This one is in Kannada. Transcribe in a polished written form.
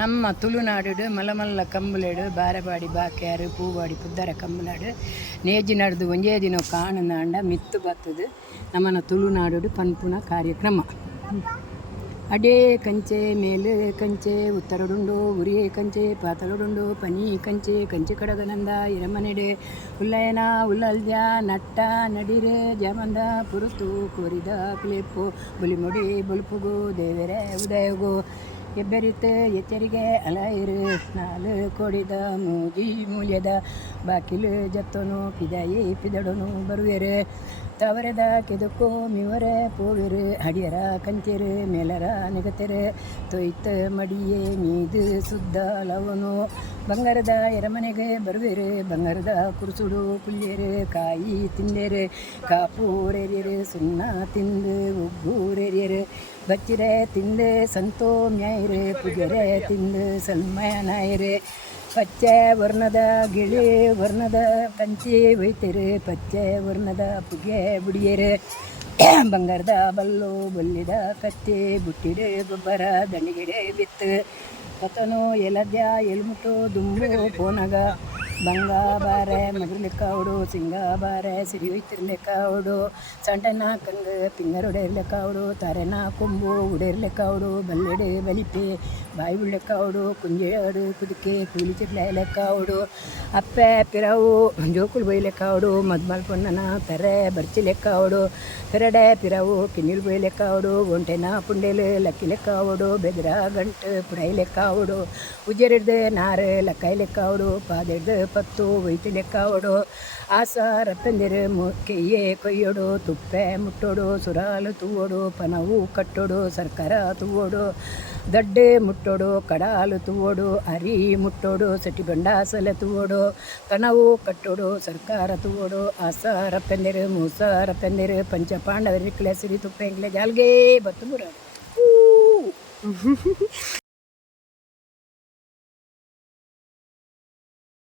ನಮ್ಮ ತುಳುನಾಡು ಮಲಮಲ್ಲ ಕಂಬುಲೇಡು ಬಾರಬಾಡಿ ಬಾಕ್ಯಾರು ಪೂವಾಡಿ ಪುದ್ದರ ಕಂಬುನಾಡು ನೇಜಿ ನಡೆದು ಒಂಜೇ ದಿನ ಕಾಣುನಾಂಡ ಮಿತ್ತು ಬತ್ತದು ನಮ್ಮನ ತುಳುನಾಡು ಪನ್ಪುನ ಕಾರ್ಯಕ್ರಮ. ಅಡೇ ಕಂಚೆ ಮೇಲು ಕಂಚೆ ಉತ್ತರಡುಂಡು ಉರಿಯೇ ಕಂಚೆ ಪಾತಲಡುಂಡು ಪನಿ ಕಂಚೆ ಕಂಚೆ ಕಡಗನಂದ ಇರಮನೆಡೆ ಉಲ್ಲಯನ ಉಲ್ಲಲ್ಯ ನಟ್ಟ ನಡಿರೆ ಜಮಂದ ಪುರುತು ಕೋರಿದ ಕ್ಲೇಪು ಬುಲಿಮುಡಿ ಬುಲ್ಪುಗು ದೇವರೇ ಉದಯಗು ಎಬ್ಬೆರಿತು ಎಚ್ಚರಿಗೆ ಅಲಾಯಿರು ನಾಲು ಕೊಡಿದ ಮೂಜಿ ಮೂಲ್ಯದ ಬಾಕಿಲು ಜತ್ತನು ಪಿದಾಯಿ ಪಿದಡನು ಬರುವೆರು ತವರದ ಕೆದಕ್ಕೋ ಮಿವರೆ ಪೋವೆರು ಅಡಿಯರ ಕಂತೆರು ಮೇಲರ ನಿಗತೆರು ತೊಯ್ತ ಮಡಿಯೇ ಮೀದು ಸುದ್ದ ಲವನು ಬಂಗಾರದ ಎರಮನೆಗೆ ಬರುವೆರು ಬಂಗಾರದ ಕುರುಸುಡು ಪುಲ್ಯರು ಕಾಯಿ ತಿಂದೆರು ಕಾಪೂರೆರಿಯರು ಸುಣ್ಣ ತಿಂದು ಉಗ್ಗೂರೆರಿಯರು ಬಚ್ಚಿರೆ ತಿಂದು ಸಂತೋ ಮ್ಯಾಯರು ಪುಗೆರೆ ತಿಂದು ಸಲ್ಮಯನಾಯರು ಪಚ್ಚೆ ವರ್ಣದ ಗಿಳಿ ವರ್ಣದ ಕಂಚಿ ಒಯ್ತೆರು ಪಚ್ಚೆ ವರ್ಣದ ಪುಗೆ ಬುಡಿಯರು ಬಂಗಾರದ ಬಲ್ಲು ಬಲ್ಲಿದ ಕತ್ತಿ ಬುಟ್ಟಿಡೆ ಗೊಬ್ಬರ ದಂಡಿಗೆಡೆ ಬಿತ್ತು ಕತನು ಎಲದ್ಯ ಎಲ್ಮುಟ್ಟು ದುಂಬು ಪೋನಗ ಬಂಗ ಬಾರೆ ಮಗರು ಲೆಕ್ಕ ಅವಡು ಸಿಂಗ ಬಾರೆ ಸಿರಿ ಒಯ್ತಿರ್ ಲೆಕ್ಕ ಅವಡು ಸಂಟನ ಕಂಗ ಪಿಂಗರ್ ಉಡೇರ್ ಲೆಕ್ಕ ಅವಡು ತಾರೆನ ಕೊಂಬು ಉಡೇರ್ ಲೆಕ್ಕ ಅವಡು ಬಲ್ಲೆಡೆ ಬಲಿಪೆ ಬಾಯಿ ಉಳ್ಳೆಕ್ಕ ಅವಡು ಕುಂಜೆಡು ಕುದಕ್ಕೆ ಕೂಲಿಚಿರ್ಲೆ ಲೆಕ್ಕ ಅವಡು ಅಪ್ಪೆ ಪಿರವು ಜೋಕುಳು ಬೈ ಲೆಕ್ಕ ಅವಡು ಮದ್ಮಲ್ ಪೊನ್ನನ ತೆರೆ ಬರ್ಚಿ ಲೆಕ್ಕ ಅವಡು ಪೆರಡೆ ಪಿರವು ಕಿನ್ನಿಲ್ ಬೈ ಲೆಕ್ಕ ಅವಡು ಒಂಟೆನ ಪುಂಡೆಲು ಲಕ್ಕಿ ಲೆಕ್ಕ ಅವಡು ಬೆದರ ಗಂಟು ಪುಡೈ ಲೆಕ್ಕ ಅವಡು ಉಜ್ಜರಿಡ್ದು ನಾರು ಲಕ್ಕಾಯಿ ಲೆಕ್ಕ ಅವಡು ಪಾದೆಡ್ದು ಪತ್ತು ಒಯ್ತು ಲೆಕ್ಕ ಅವಡು ಆಸ ರಪ್ಪಂದಿರು ಕೆಯ್ಯೆ ಕೊಯ್ಯೋಡು ತುಪ್ಪೆ ಮುಟ್ಟೋಡು ಸುರಾಲು ತೂವೋಡು ಪನವು ಕಟ್ಟೋಡು ಸರ್ಕಾರ ತೂವೋಡು ದಡ್ಡೆ ಮುಟ್ಟೋಡು ಕಡಾಲು ತೂವೋಡು ಅರಿ ಮುಟ್ಟೋಡು ಸಟಿ ಬಂಡಾಸಲ ತೂವೋಡು ಕಣವು ಕಟ್ಟೋಡು ಸರ್ಕಾರ ತೂವೋಡು ಆಸ ರಪ್ಪಂದಿರು ಮೂಸ ರಪ್ಪಂದಿರು ಪಂಚ ಪಾಂಡವರಿಕ್ಲೆ ಸಿರಿ ತುಪ್ಪ ಎಂಗ್ಲೆ ಜಾಲ್ಗೆ ಬತ್ತು ಬುರಾಡು.